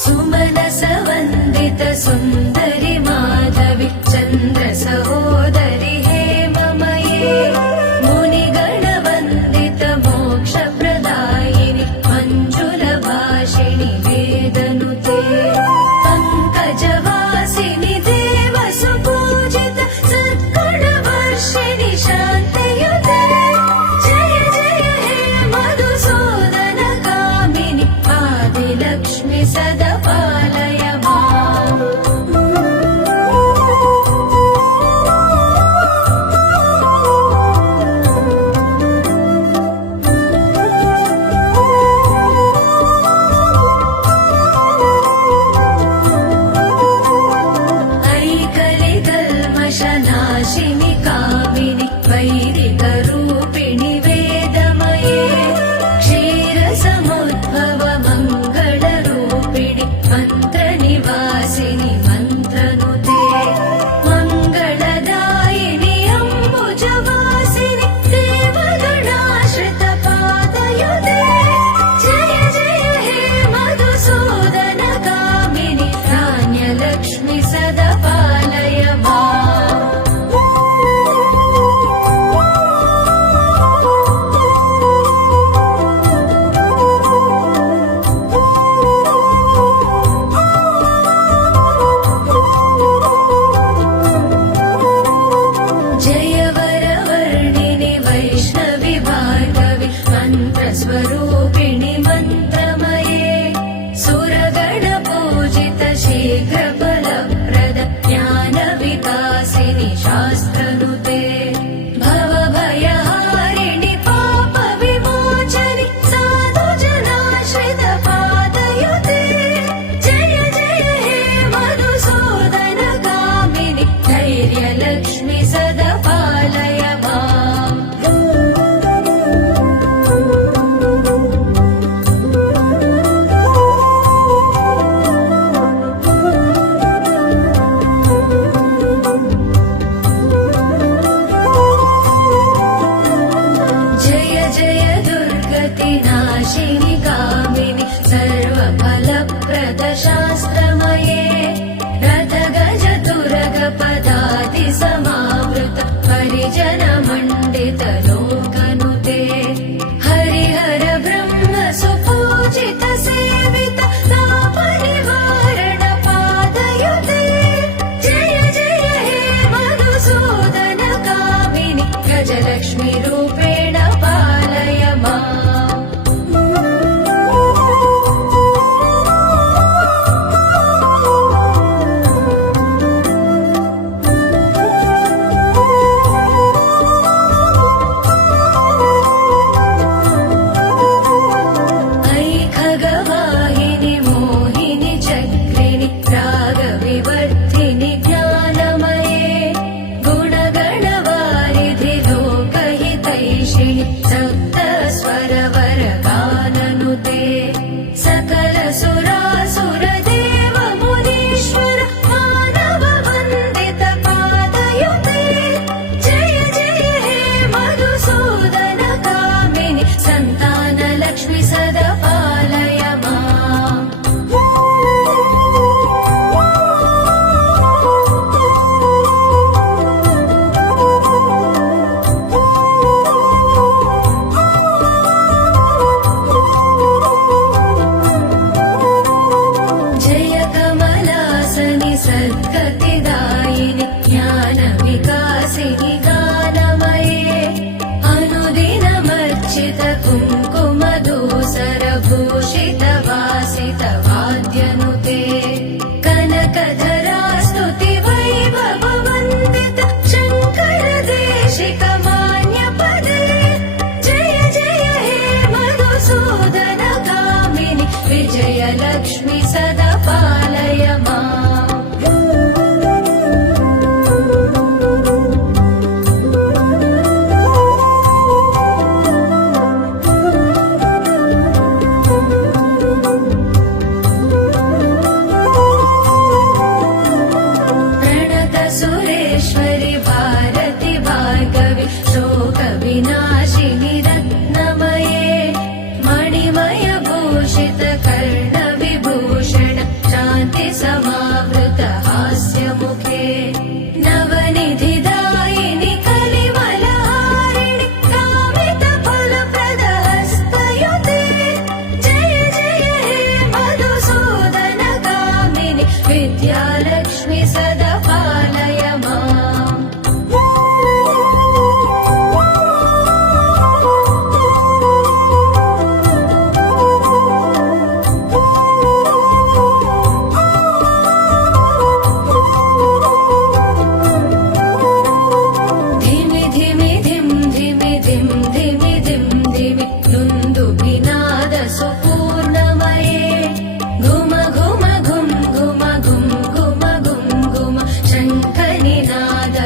सुमनसवन्दित सुन्दरि माधवि चन्द्र सहोदरि हेममये मुनिगणवन्दित मोक्षप्रदायिनि मञ्जुलभाषिणि वेदनुते पङ्कजवासिनि देवसुपूजित सद्गुणवर्षिणि शान्तियुते जय जय हे मधुसूदन कामिनि आदिलक्ष्मि सदा पालय माम्। ऐकलिकल्मषनाशिनि कामिनि वैदिकरूपिणि वेदमये क्षीरसमुद्भव मङ्गलरूपिणि मन्त्रनिवासिनि मन्त्रनुते मङ्गलदायिनि अम्बुजवासिनि देवगणाश्रित पादयुते जय जय हे मधुसूदन कामिनि धान्यलक्ष्मि सदा पालय माम्। जय वरवर्णिनि वैष्णवि भार्गवि मन्त्रस्वरूपिणि मन्त्रमये सुरगणपूजित शीघ्रफलप्रद ज्ञानविकासिनि शास्त्रनुते भवभयहारिणि पापविमोचनि साधुजनाश्रित पादयुते जय जय हे मधुसूदन कामिनि धैर्यलक्ष्मि सदा पालय माम्। जय जय दुर्गतिनाशिनि कामिनि सर्वफलप्रद शास्त्रमये रथगज तुरगपदाति समावृत परिजनमण्डित लोकनुते हरिहर ब्रह्म सुपूजित सेवित तापनिवारण पादयुते जय जय हे मधुसूदन कामिनि गजलक्ष्मि रूपेण पालय माम्। ऐ खग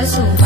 सुभगे